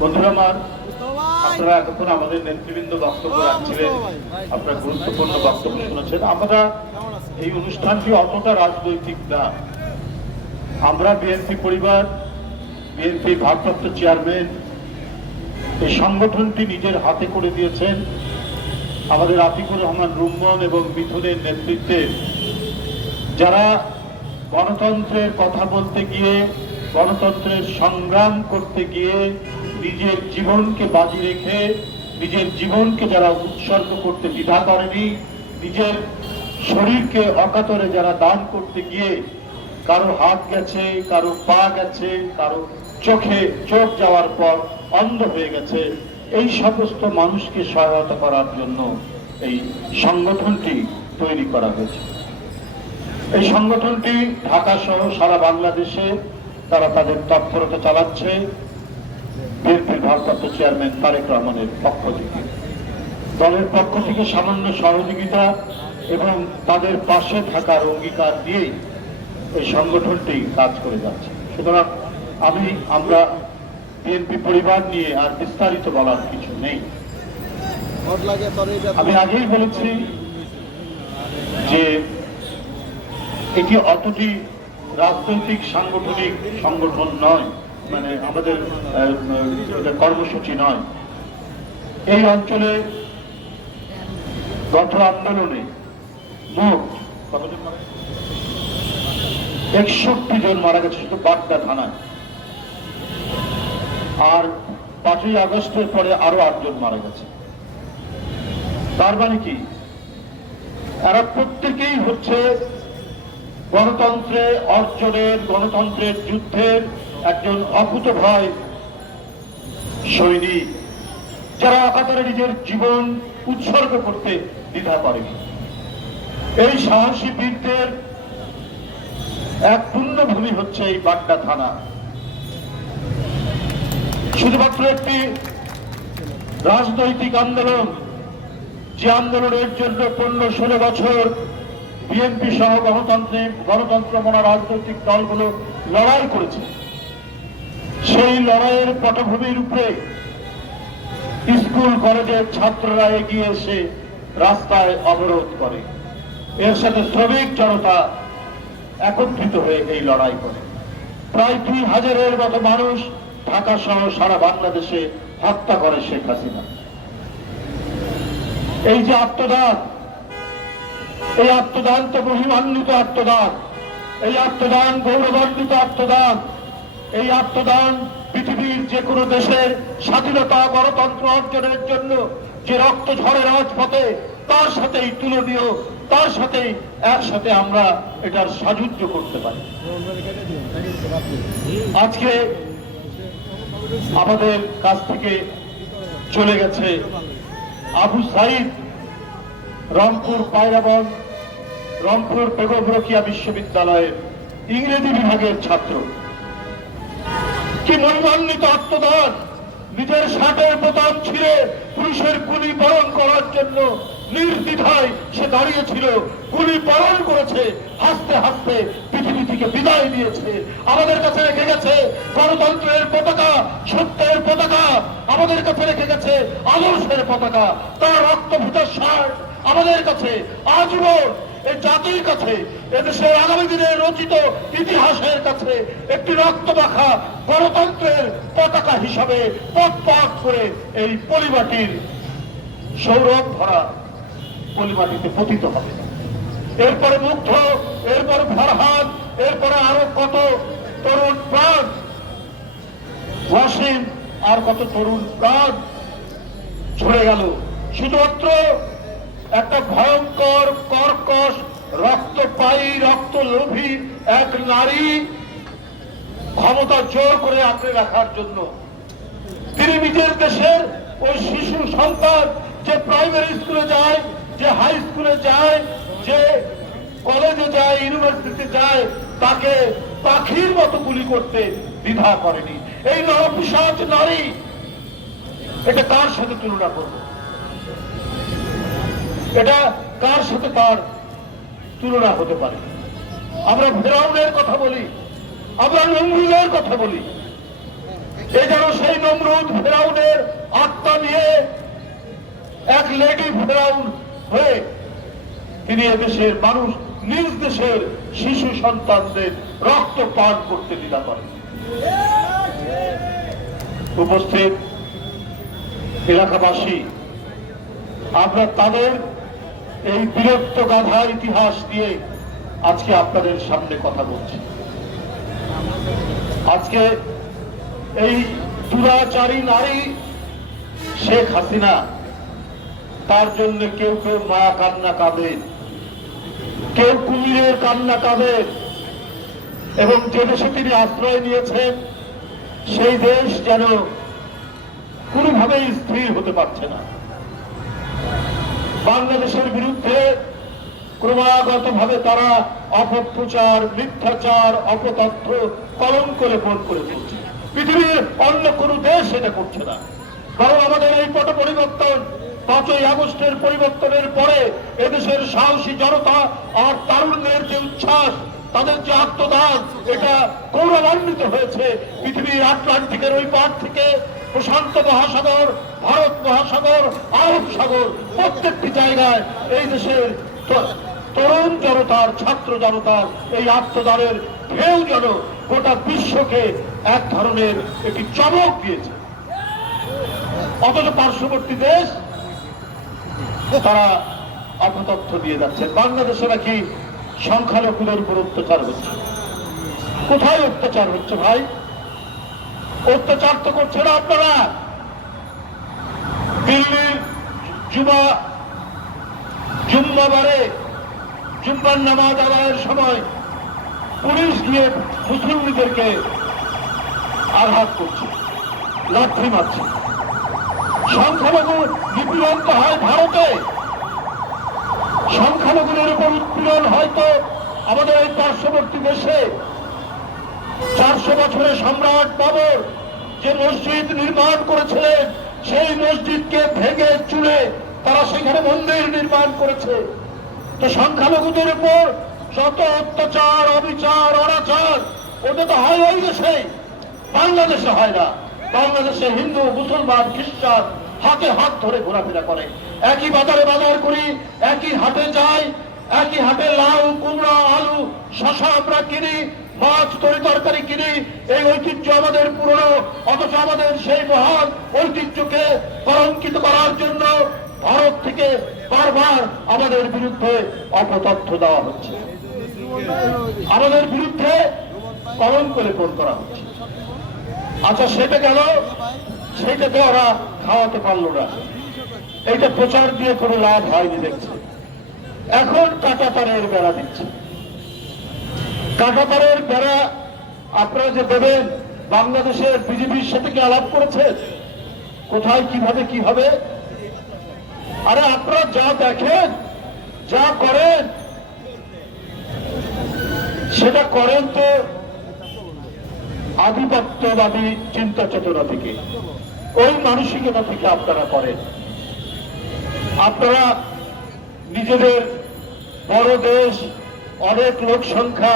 বন্ধুরা আমার আপনারা এতক্ষণ আমাদের নেতৃবৃন্দ বক্তব্য রাখছিলেন আপনারা গুরুত্বপূর্ণ বক্তব্য শুনেছেন। আমরা এই অনুষ্ঠানটি অতটা রাজনৈতিক না। আমরা বিএনপি পরিবার বিএনপি ভারপ্রাপ্ত চেয়ারম্যান এই সংগঠনটি নিজের হাতে করে দিয়েছেন। আমাদের আতিকুর রহমান রুম্মন এবং মিথুনের নেতৃত্বে যারা গণতন্ত্রের কথা বলতে গিয়ে গণতন্ত্রের সংগ্রাম করতে গিয়ে নিজের জীবনকে বাজি রেখে, নিজের জীবনকে যারা উৎসর্গ করতে দ্বিধা করেনি, নিজের শরীরকে অকাতরে যারা দান করতে গিয়ে কারও হাত গেছে, কারও পা গেছে, কারও চোখে চোখ যাওয়ার পর অন্ধ হয়ে গেছে, এই সমস্ত মানুষকে সহায়তা করার জন্য এই সংগঠনটি তৈরি করা হয়েছে। এই সংগঠনটি ঢাকা সহ সারা বাংলাদেশে তারা তাদের তৎপরতা চালাচ্ছে। বিএনপির ভারপ্রাপ্ত চেয়ারম্যান তারেক রহমানের পক্ষ থেকে। দলের পক্ষ থেকে সামান্য সহযোগিতা এবং তাদের পাশে থাকার অঙ্গীকার দিয়েই এই সংগঠনটি কাজ করে যাচ্ছে। সুতরাং আমি, আমরা বিএনপি পরিবার নিয়ে আর বিস্তারিত বলার কিছু নেই। আমি আগেই বলেছি যে এটি অতটি রাজনৈতিক, সাংগঠনিক সংগঠন নয়। মানে আমাদের কর্মসূচি নয়। এই অঞ্চলে গত আন্দোলনে মোট কতজন একষট্টি জন মারা গেছে শুধু বাড্ডা থানায়। আর পাঁচই আগস্টের পরে আরও আটজন মারা গেছে। তার মানে কি? এরা প্রত্যেকেই হচ্ছে গণতন্ত্রে অর্জনের, গণতন্ত্রের যুদ্ধের একজন অকুত ভয় সৈনিক, যারা একাধারে নিজের জীবন উৎসর্গ করতে দ্বিধা করেনি এই সাহসী বীরদের এক পুণ্যভূমি হচ্ছে এই বাড্ডা থানা। শুধুমাত্র একটি রাজনৈতিক আন্দোলন, যে আন্দোলনের জন্য পনেরো ষোলো বছর বিএনপি সহ গণতান্ত্রিক গণতন্ত্র মনা রাজনৈতিক দলগুলো লড়াই করেছে। সেই লড়াইয়ের পটভূমির উপরে স্কুল কলেজের ছাত্ররা এগিয়ে এসে রাস্তায় অবরোধ করে। এর সাথে শ্রমিক জনতা একত্রিত হয়ে এই লড়াই করে। প্রায় দুই হাজারের মতো মানুষ ঢাকা সহ সারা বাংলাদেশে হত্যা করে শেখ হাসিনা। এই যে আত্মদান, এই আত্মদান তো মহিমান্বিত আত্মদান, এই আত্মদান গৌরবান্বিত আত্মদান এই আত্মদান পৃথিবীর যে কোনো দেশের স্বাধীনতা, গণতন্ত্র অর্জনের জন্য যে রক্ত ঝরে রাজপথে, তার সাথেই তুলনীয়, তার সাথেই একসাথে আমরা এটার সাযুজ্য করতে পারি। আজকে আমাদের কাছ থেকে চলে গেছে আবু সাইদ, রংপুর পায়রাবন, রংপুর বেগম বিশ্ববিদ্যালয়ের ইংরেজি বিভাগের ছাত্র। কি মহিমান্বিত আত্মদান নিজের শার্টের বোতাম ছিঁড়ে পুলিশের গুলি বরণ করার জন্য নির্দ্বিধায় সে দাঁড়িয়েছিল। গুলি বরণ করেছে, হাসতে হাসতে পৃথিবী থেকে বিদায় দিয়েছে আমাদের কাছে রেখে গেছে গণতন্ত্রের পতাকা, সত্যের পতাকা। আমাদের কাছে রেখে গেছে আদর্শের পতাকা। তার রক্ত রক্তভূত সার আমাদের কাছে। আজীবন এই জাতির কাছে এদেশের আগামী দিনের রচিত ইতিহাসের কাছে একটি রক্ত মাখা গণতন্ত্রের পতাকা হিসাবে পথ পাঠ করে এই পরিবাটির সৌরভ ভরা পলিমাটিতে পতিত হবে। এরপরে মুগ্ধ, এরপরে ফরহাদ এরপরে আরও কত তরুণ প্রাণ? ওয়াসিম আর কত তরুণ প্রাণ? ছড়ে গেল। শুধুমাত্র একটা ভয়ঙ্কর কর্কশ, রক্তপায়ী রক্ত লোভী এক নারী ক্ষমতা জোর করে আঁকড়ে রাখার জন্য। তিনি নিজের দেশের ওই শিশু সন্তান যে প্রাইমারি স্কুলে যায়, যে হাই স্কুলে যায়, যে কলেজে যায়, ইউনিভার্সিটিতে যায়, তাকে পাখির মতো গুলি করতে দ্বিধা করেনি। এই নরপিসাচ নারী, এটা কার সাথে তুলনা করব। এটা কার সাথে তার তুলনা হতে পারে? আমরা ফেরাউনের কথা বলি, আমরা নমরুলের কথা বলি। এ যেন সেই নমরুদ ফেরাউনের আত্মা নিয়ে এক লেডি ফেরাউন হয়ে তিনি এদেশের মানুষ, নিজ দেশের শিশু সন্তানদের রক্ত পান করতে দ্বিধা করেন। উপস্থিত এলাকাবাসী আমরা তাদের এই বীরত্ব গাথা ইতিহাস নিয়ে আজকে আপনাদের সামনে কথা বলছি। আজকে এই দুরাচারী নারী শেখ হাসিনা, তার জন্য কেউ কেউ মায়া কান্না কাঁদে, কেউ কুমিরের কান্না কাঁদে, এবং যে দেশে তিনি আশ্রয় নিয়েছেন, সেই দেশ যেন কোনোভাবেই স্থির হতে পারছে না। বাংলাদেশের বিরুদ্ধে ক্রমাগত ভাবে তারা অপপ্রচার, মিথ্যাচার অপতথ্য কলঙ্ক লেপন করে চলছে। পৃথিবীর অন্য কোনো দেশ এটা করছে না। বরং আমাদের এই পট পরিবর্তন পাঁচই আগস্টের পরিবর্তনের পরে এদেশের সাহসী জনতা আর তারুণ্যের যে উচ্ছ্বাস, তাদের যে আত্মদান, এটা গৌরবান্বিত হয়েছে। পৃথিবীর আটলান্টিকের ওই পার থেকে প্রশান্ত মহাসাগর, ভারত মহাসাগর, আরব সাগর, প্রত্যেকটি জায়গায় এই দেশের তরুণ জনতার, ছাত্র জনতার এই আত্মদানের ঢেউ যেন গোটা বিশ্বকে এক ধরনের একটি চমক দিয়েছে। অথচ পার্শ্ববর্তী দেশ তারা অপতথ্য দিয়ে যাচ্ছে বাংলাদেশে নাকি সংখ্যালঘুদের উপর অত্যাচার হচ্ছে। কোথায় অত্যাচার হচ্ছে ভাই? অত্যাচার তো করছে না আপনারা। দিল্লির জুমা জুম্মাবারে জুম্মার নামাজ আদায়ের সময় পুলিশ গিয়ে মুসলিমদেরকে আঘাত করছে, লাঠি মারছে। সংখ্যালঘু নিপীড়ন তো হয় ভারতে। সংখ্যালঘুদের উপর উৎপীড়ন হয়তো আমাদের এই পার্শ্ববর্তী দেশে চারশো বছরের সম্রাট বাবর যে মসজিদ নির্মাণ করেছিলেন, সেই মসজিদকে ভেঙে চুড়ে তারা সেখানে মন্দির নির্মাণ করেছে। তো সংখ্যালঘুদের উপর যত অত্যাচার, অবিচার, অনাচার, ওটা তো হয় ওই দেশে। বাংলাদেশে হয় না। বাংলাদেশে হিন্দু, মুসলমান, খ্রিস্টান হাতে হাত ধরে ঘোরাফেরা করে। একই বাজারে বাজার করি, একই হাটে যাই, একই হাটে লাউ, কুমড়া, আলু, শশা আমরা কিনি মাছ তরি তরকারি কিনি এই ঐতিহ্য আমাদের পুরনো, অথচ আমাদের সেই মহান ঐতিহ্যকে কলঙ্কিত করার জন্য ভারত থেকে বারবার আমাদের বিরুদ্ধে অপতথ্য দেওয়া হচ্ছে। আমাদের বিরুদ্ধে কলঙ্ক লেপন করা হচ্ছে। আচ্ছা সেটা গেল সেটাকে ওরা খাওয়াতে পারল না। এইটা প্রচার দিয়ে কোনো লাভ হয়নি দেখছে। এখন কাটাতারের বেড়া দিচ্ছে। কাটাতারের বেড়া আপনারা যে দেবেন, বাংলাদেশের বিজেপির সাথে কি আলাপ করেছেন কোথায়, কীভাবে, কি হবে? আরে আপনারা যা দেখেন, যা করেন, সেটা করেন তো আধিপত্যবাদী চিন্তা চেতনা থেকে, ওই মানসিকতা থেকে আপনারা করেন। আপনারা নিজেদের বড় দেশ, অনেক লোক সংখ্যা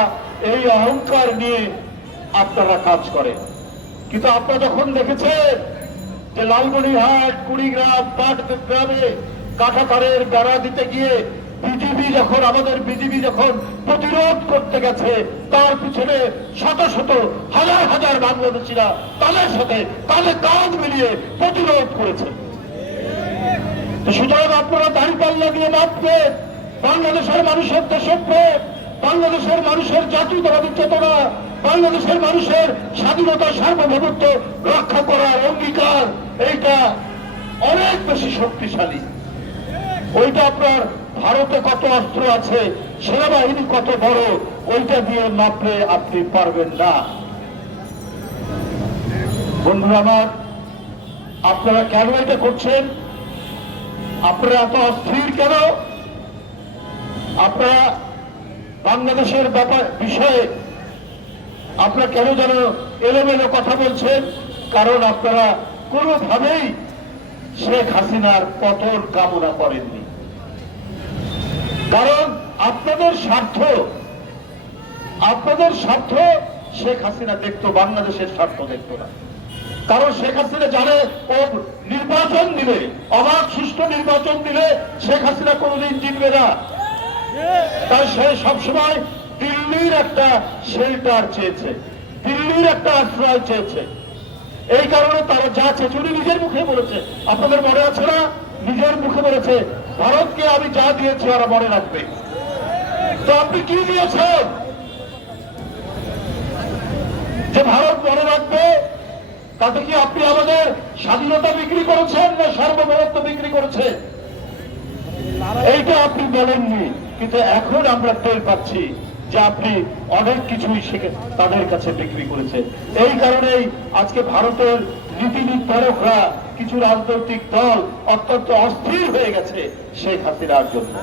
এই অহংকার নিয়ে আপনারা কাজ করেন। কিন্তু আপনারা যখন দেখেছেন যে লালমনিরহাট, কুড়িগ্রাম পাটগ্রামে কাঁটাতারের বেড়া দিতে গিয়ে বিজেপি যখন, আমাদের বিজেপি যখন প্রতিরোধ করতে গেছে, তার পিছনে শত শত হাজার হাজার বাংলাদেশিরা তাদের সাথে, তাদের কাজ মিলিয়ে প্রতিরোধ করেছে। সুতরাং আপনারা দাঁড়িপাল্লা দিয়ে মাপবেন বাংলাদেশের মানুষের দেশপ্রেম বাংলাদেশের মানুষের জাতীয়তাবাদী চেতনা, বাংলাদেশের মানুষের স্বাধীনতা, সার্বভৌমত্ব রক্ষা করার অঙ্গীকার, এইটা অনেক বেশি শক্তিশালী। ওইটা আপনার ভারতে কত অস্ত্র আছে, সেনাবাহিনী কত বড়, ওইটা দিয়ে মাপলে আপনি পারবেন না। বন্ধুরা আমার, আপনারা কেন এটা করছেন? আপনারা এত অস্থির কেন? আপনারা বাংলাদেশের ব্যাপার বিষয়ে আপনারা কেন যেন এলোমেলো কথা বলছেন? কারণ আপনারা কোনোভাবেই শেখ হাসিনার পতন কামনা করেননি। কারণ আপনাদের স্বার্থ আপনাদের স্বার্থ শেখ হাসিনা দেখতো, বাংলাদেশের স্বার্থ দেখতো না। কারণ শেখ হাসিনা জানে, ও নির্বাচন দিলে, অবাধ সুষ্ঠু নির্বাচন দিলে শেখ হাসিনা কোনোদিন জিতবে না। তাই সে সবসময় দিল্লির একটা শেল্টার চেয়েছে। দিল্লির একটা আশ্রয় চেয়েছে। এই কারণে তারা যা চেয়েছে, উনি নিজের মুখে বলেছে। আপনাদের মনে আছে না? নিজের মুখে বলেছে, ভারতকে আমি যা দিয়েছি ওরা মনে রাখবে। তো আপনি কি দিয়েছেন? যে ভারত মনে রাখবে, তাতে কি আপনি আমাদের স্বাধীনতা বিক্রি করেছেন না সার্বভৌমত্ব বিক্রি করেছেন? এইটা আপনি বলেননি। কিন্তু এখন আমরা টের পাচ্ছি যে আপনি অনেক কিছুই শিখে তাদের কাছে বিক্রি করেছে এই কারণেই আজকে ভারতের নীতি নির্ধারকরা কিছু রাজনৈতিক দল অত্যন্ত অস্থির হয়ে গেছে শেখ হাসিনার জন্য।